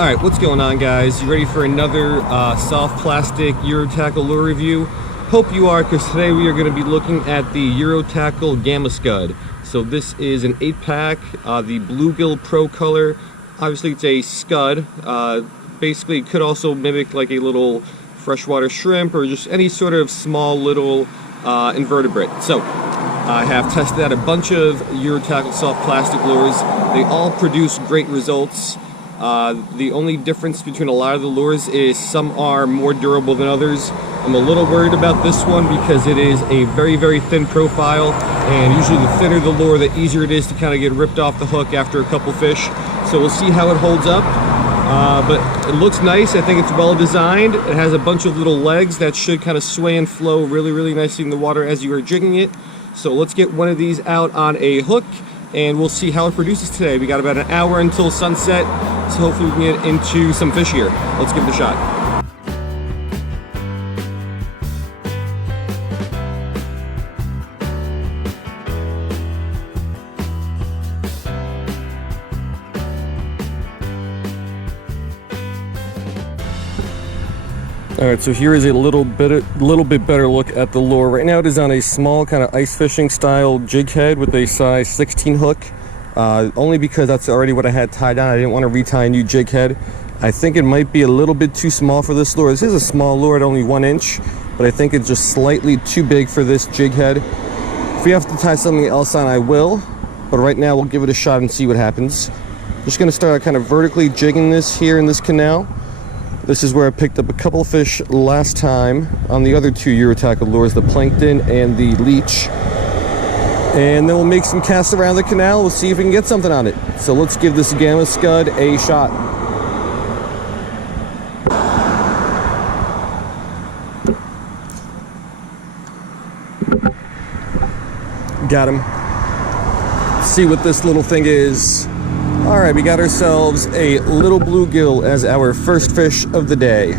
Alright, what's going on, guys? You ready for another soft plastic Eurotackle lure review? Hope you are, because today we are going to be looking at the Eurotackle Gamma Scud. So this is an 8-pack, the Bluegill Pro color. Obviously it's a scud. Basically it could also mimic like a little freshwater shrimp or just any sort of small little invertebrate. So I have tested out a bunch of Eurotackle soft plastic lures. They all produce great results. The only difference between a lot of the lures is some are more durable than others. I'm a little worried about this one because it is a very, very thin profile, and usually the thinner the lure, the easier it is to kind of get ripped off the hook after a couple fish. So we'll see how it holds up. But it looks nice. I think it's well designed. It has a bunch of little legs that should kind of sway and flow really, really nicely in the water as you are jigging it. So let's get one of these out on a hook and we'll see how it produces today. We got about an hour until sunset, so hopefully we can get into some fish here. Let's give it a shot. Alright, so here is a little bit better look at the lure. Right now it is on a small kind of ice fishing style jig head with a size 16 hook. Only because that's already what I had tied on. I didn't want to retie a new jig head. I think it might be a little bit too small for this lure. This is a small lure at only 1 inch, but I think it's just slightly too big for this jig head. If we have to tie something else on, I will. But right now we'll give it a shot and see what happens. Just going to start kind of vertically jigging this here in this canal. This is where I picked up a couple fish last time on the other two Eurotackle lures, the plankton and the leech. And then we'll make some casts around the canal. We'll see if we can get something on it. So let's give this Gamma Scud a shot. Got him. Let's see what this little thing is. Alright, we got ourselves a little bluegill as our first fish of the day.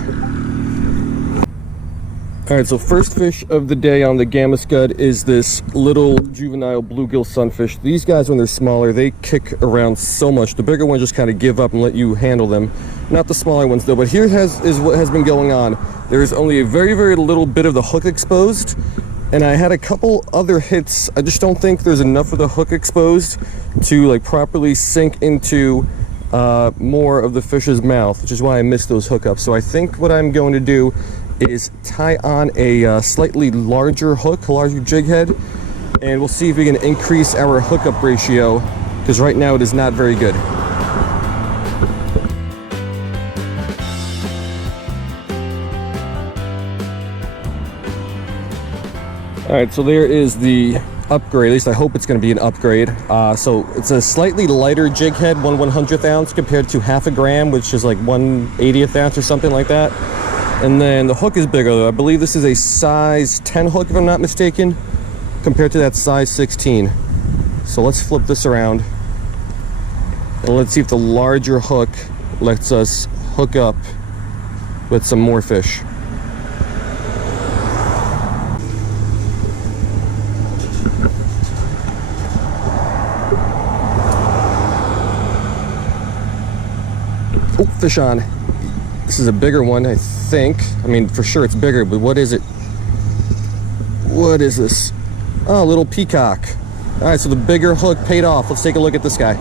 Alright, so first fish of the day on the Gamma Scud is this little juvenile bluegill sunfish. These guys, when they're smaller, they kick around so much. The bigger ones just kind of give up and let you handle them. Not the smaller ones though, but here is what has been going on. There is only a very, very little bit of the hook exposed. And I had a couple other hits. I just don't think there's enough of the hook exposed to like properly sink into more of the fish's mouth, which is why I missed those hookups. So I think what I'm going to do is tie on a slightly larger hook, a larger jig head, and we'll see if we can increase our hookup ratio, because right now it is not very good. Alright, so there is the upgrade. At least I hope it's going to be an upgrade. So it's a slightly lighter jig head, 1/100th ounce compared to half a gram, which is like 1/80th ounce or something like that. And then the hook is bigger though. I believe this is a size 10 hook if I'm not mistaken, compared to that size 16. So let's flip this around and let's see if the larger hook lets us hook up with some more fish. Oh, fish on. This is a bigger one, I think. I mean, for sure it's bigger, but what is it? What is this? Oh, a little peacock. All right, so the bigger hook paid off. Let's take a look at this guy.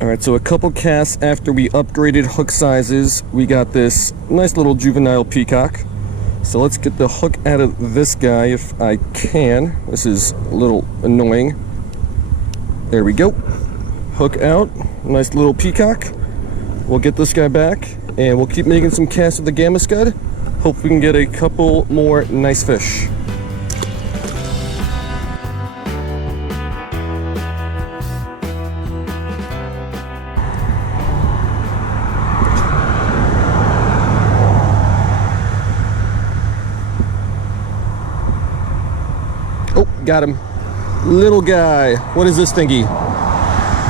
All right, so a couple casts after we upgraded hook sizes, we got this nice little juvenile peacock. So let's get the hook out of this guy if I can. This is a little annoying. There we go. Hook out. Nice little peacock. We'll get this guy back and we'll keep making some casts with the Gamma Scud. Hope we can get a couple more nice fish. Oh, got him. Little guy. What is this thingy?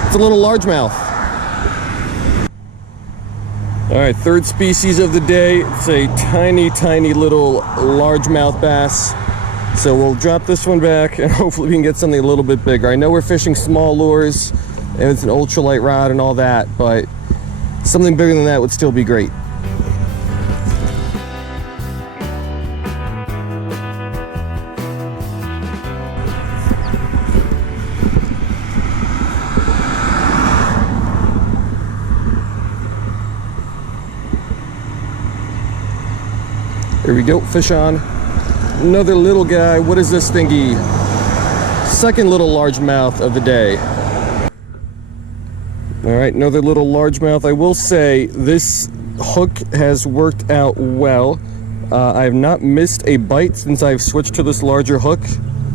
It's a little largemouth. All right, third species of the day. It's a tiny, tiny little largemouth bass. So we'll drop this one back and hopefully we can get something a little bit bigger. I know we're fishing small lures and it's an ultralight rod and all that, but something bigger than that would still be great. Here we go, fish on. Another little guy. What is this thingy? Second little largemouth of the day. All right, another little largemouth. I will say this hook has worked out well. I have not missed a bite since I've switched to this larger hook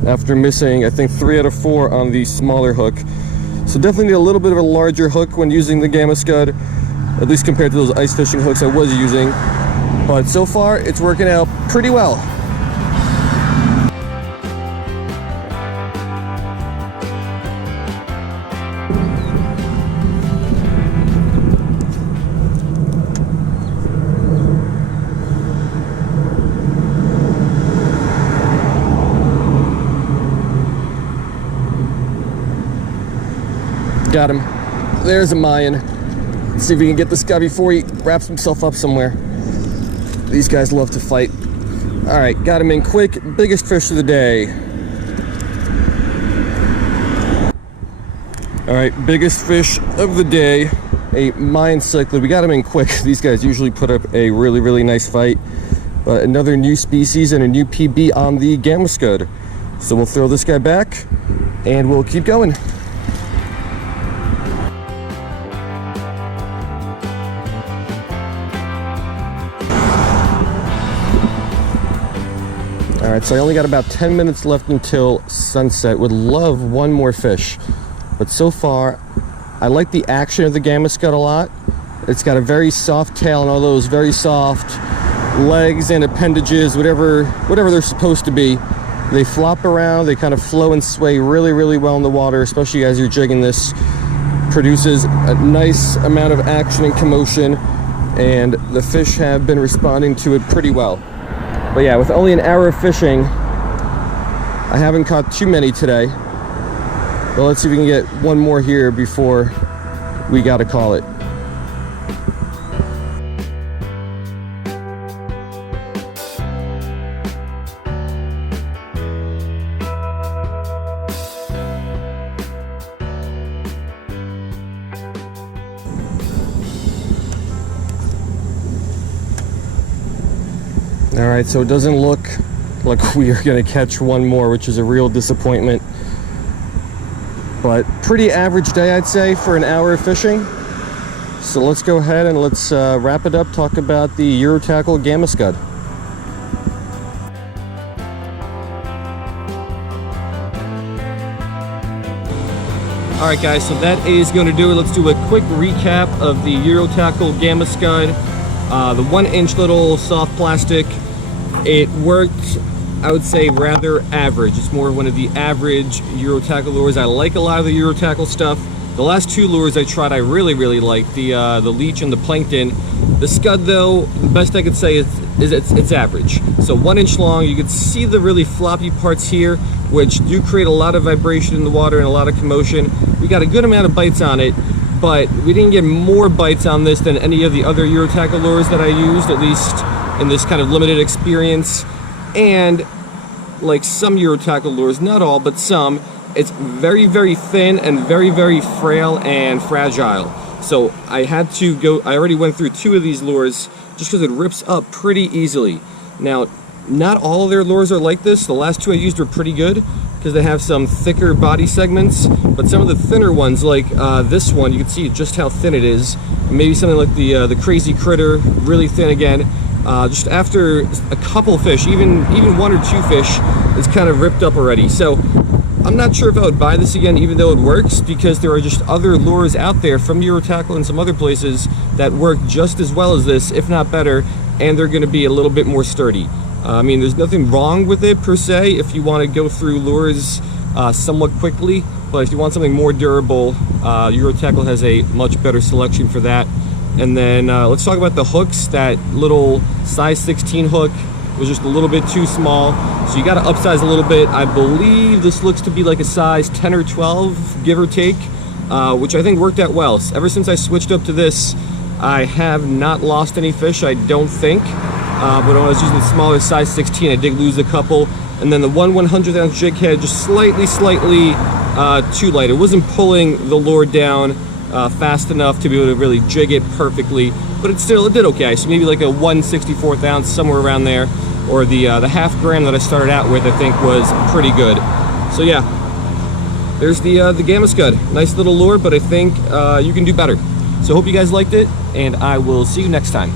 after missing, I think, 3 out of 4 on the smaller hook. So definitely need a little bit of a larger hook when using the Gamma Scud, at least compared to those ice fishing hooks I was using. But so far, it's working out pretty well. Got him. There's a Mayan. Let's see if we can get this guy before he wraps himself up somewhere. These guys love to fight. All right, got him in quick. Biggest fish of the day. All right, biggest fish of the day. A Mayan cichlid. We got him in quick. These guys usually put up a really, really nice fight. But another new species and a new PB on the Gamma Scud. So we'll throw this guy back and we'll keep going. All right, so I only got about 10 minutes left until sunset. Would love one more fish, but so far I like the action of the Gamma Scud a lot. It's got a very soft tail and all those very soft legs and appendages, whatever they're supposed to be. They flop around, they kind of flow and sway really, really well in the water, especially as you're jigging this. Produces a nice amount of action and commotion, and the fish have been responding to it pretty well. But yeah, with only an hour of fishing, I haven't caught too many today. But let's see if we can get one more here before we gotta call it. All right, so it doesn't look like we are going to catch one more, which is a real disappointment. But pretty average day, I'd say, for an hour of fishing. So let's go ahead and let's wrap it up, talk about the Eurotackle Gamma Scud. All right, guys, so that is going to do it. Let's do a quick recap of the Eurotackle Gamma Scud. The 1-inch little soft plastic. It worked, I would say, rather average. It's more one of the average Eurotackle lures. I like a lot of the Eurotackle stuff. The last 2 lures I tried, I really, really liked. The leech and the plankton. The Scud, though, the best I could say is it's average. So 1-inch long. You can see the really floppy parts here, which do create a lot of vibration in the water and a lot of commotion. We got a good amount of bites on it, but we didn't get more bites on this than any of the other Eurotackle lures that I used, at least in this kind of limited experience. And like some Eurotackle lures, not all, but some, it's very, very thin and very, very frail and fragile. So I had to go, I already went through 2 of these lures just because it rips up pretty easily. Now, not all of their lures are like this. The last 2 I used were pretty good because they have some thicker body segments, but some of the thinner ones, like this one, you can see just how thin it is. Maybe something like the Crazy Critter, really thin again. Just after a couple fish, even 1 or 2 fish, it's kind of ripped up already. So I'm not sure if I would buy this again, even though it works, because there are just other lures out there from Eurotackle and some other places that work just as well as this, if not better, and they're going to be a little bit more sturdy. I mean, there's nothing wrong with it per se if you want to go through lures somewhat quickly, but if you want something more durable, Eurotackle has a much better selection for that. And then let's talk about the hooks. That little size 16 hook was just a little bit too small, so you got to upsize a little bit. I believe this looks to be like a size 10 or 12, give or take. which I think worked out well. Ever since I switched up to this, I have not lost any fish, I don't think. But when I was using the smaller size 16, I did lose a couple. And then the 1/100th ounce jig head, just slightly too light. It wasn't pulling the lure down fast enough to be able to really jig it perfectly, but it did okay. So maybe like a 1/64th ounce, somewhere around there, or the half gram that I started out with, I think was pretty good. So yeah, there's the Gamma Scud. Nice little lure, but I think you can do better. So hope you guys liked it, and I will see you next time.